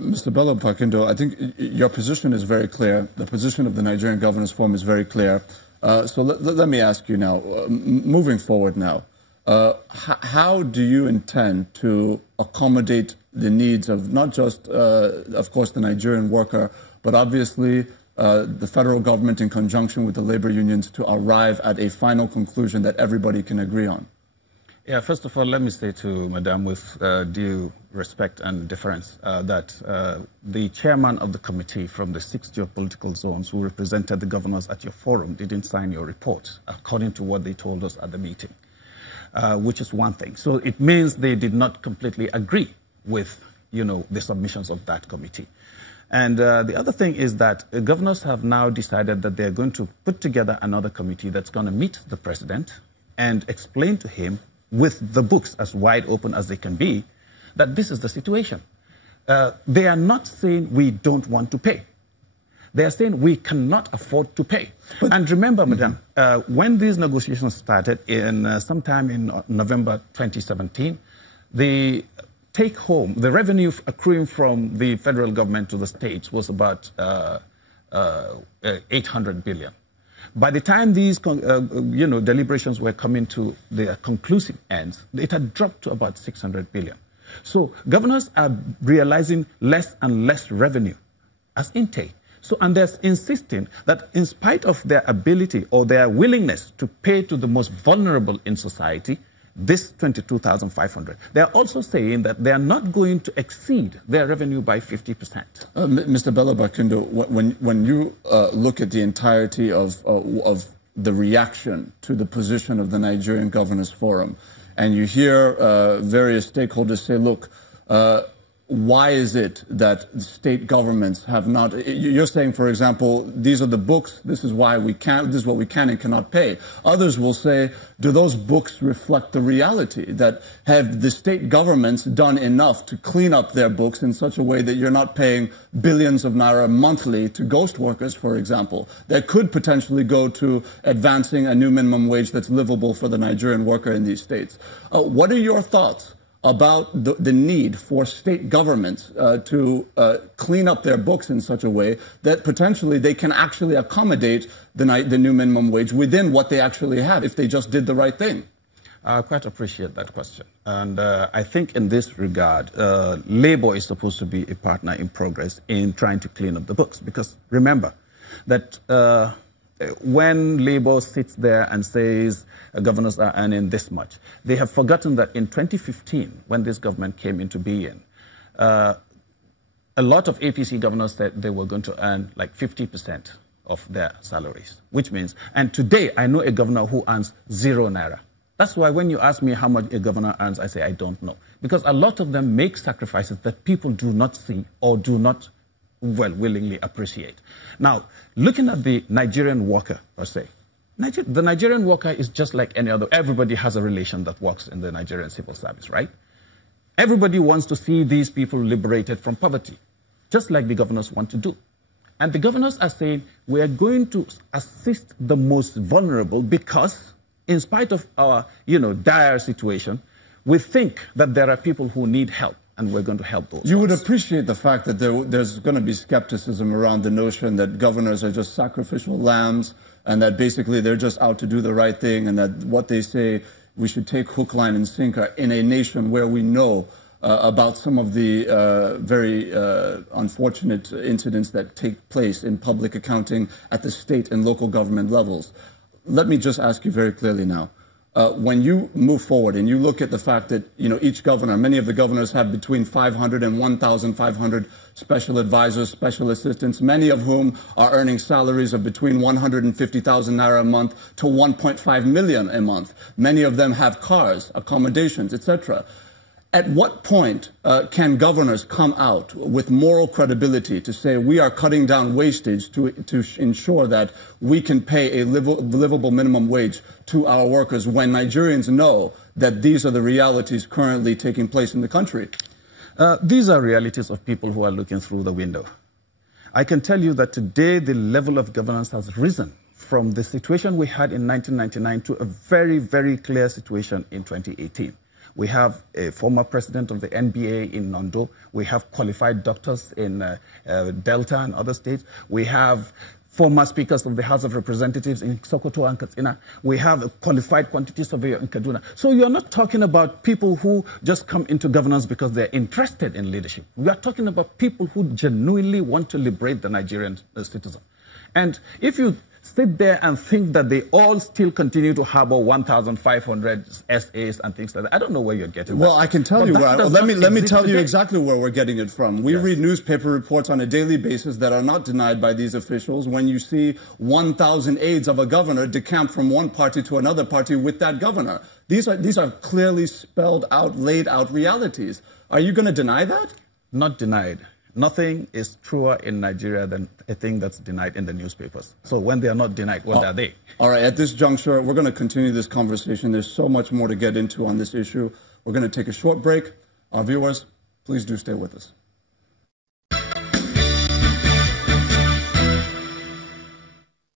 Mr. Bello Pakindo, I think your position is very clear. The position of the Nigerian Governors Forum is very clear. So let me ask you now, moving forward now, how do you intend to accommodate the needs of not just, of course, the Nigerian worker, but obviously the federal government in conjunction with the labor unions to arrive at a final conclusion that everybody can agree on? Yeah, first of all, let me say to Madam, with due respect and deference, that the chairman of the committee from the 6 geopolitical zones who represented the governors at your forum didn't sign your report, according to what they told us at the meeting, which is one thing. So it means they did not completely agree with, the submissions of that committee. And the other thing is that the governors have now decided that they're going to put together another committee that's going to meet the president and explain to him, with the books as wide open as they can be, that this is the situation. They are not saying we don't want to pay. They are saying we cannot afford to pay. And remember, Madam, when these negotiations started in sometime in November 2017, the take-home, the revenue accruing from the federal government to the states was about 800 billion. By the time these, deliberations were coming to their conclusive ends, it had dropped to about 600 billion. So governors are realizing less and less revenue as intake. So, and they're insisting that in spite of their ability or their willingness to pay to the most vulnerable in society, this 22,500. They are also saying that they are not going to exceed their revenue by 50%. Mr. Bello Bakindo, when you look at the entirety of the reaction to the position of the Nigerian Governors Forum, and you hear various stakeholders say, look, why is it that state governments have not, you're saying, for example, these are the books, this is why we can't, this is what we can and cannot pay. Others will say, do those books reflect the reality? That have the state governments done enough to clean up their books in such a way that you're not paying billions of naira monthly to ghost workers, for example, that could potentially go to advancing a new minimum wage that's livable for the Nigerian worker in these states? What are your thoughts about the need for state governments to clean up their books in such a way that potentially they can actually accommodate the new minimum wage within what they actually have if they just did the right thing? I quite appreciate that question. And I think in this regard, labor is supposed to be a partner in progress in trying to clean up the books. Because remember that when labor sits there and says governors are earning this much, they have forgotten that in 2015, when this government came into being, a lot of APC governors said they were going to earn like 50% of their salaries, which means, and today I know a governor who earns 0 naira. That's why when you ask me how much a governor earns, I say I don't know. Because a lot of them make sacrifices that people do not see or do not willingly appreciate. Now, looking at the Nigerian worker, per se, the Nigerian worker is just like any other. Everybody has a relation that works in the Nigerian civil service, right? Everybody wants to see these people liberated from poverty, just like the governors want to do. And the governors are saying, we are going to assist the most vulnerable because, in spite of our, dire situation, we think that there are people who need help. And we're going to help those. You would appreciate the fact that there's going to be skepticism around the notion that governors are just sacrificial lambs and that basically they're just out to do the right thing and that what they say we should take hook, line, and sinker in a nation where we know about some of the very unfortunate incidents that take place in public accounting at the state and local government levels. Let me just ask you very clearly now. When you move forward and you look at the fact that, each governor, many of the governors have between 500 and 1,500 special advisors, special assistants, many of whom are earning salaries of between 150,000 naira a month to 1.5 million a month. Many of them have cars, accommodations, etc. At what point can governors come out with moral credibility to say we are cutting down wastage to ensure that we can pay a livable minimum wage to our workers when Nigerians know that these are the realities currently taking place in the country? These are realities of people who are looking through the window. I can tell you that today the level of governance has risen from the situation we had in 1999 to a very, very clear situation in 2018. We have a former president of the NBA in Nondo. We have qualified doctors in Delta and other states. We have former speakers of the House of Representatives in Sokoto and Katsina. We have a qualified quantity surveyor in Kaduna. So you're not talking about people who just come into governance because they're interested in leadership. We are talking about people who genuinely want to liberate the Nigerian citizen. And if you sit there and think that they all still continue to harbor 1,500 SAs and things like that, I don't know where you're getting that. Well, I can tell you where. Let me tell you exactly where we're getting it from. We read newspaper reports on a daily basis that are not denied by these officials when you see 1,000 aides of a governor decamp from one party to another party with that governor. These are clearly spelled out, laid out realities. Are you going to deny that? Not denied. Nothing is truer in Nigeria than a thing that's denied in the newspapers. So when they are not denied, what are they? All right, at this juncture, we're going to continue this conversation. There's so much more to get into on this issue. We're going to take a short break. Our viewers, please do stay with us.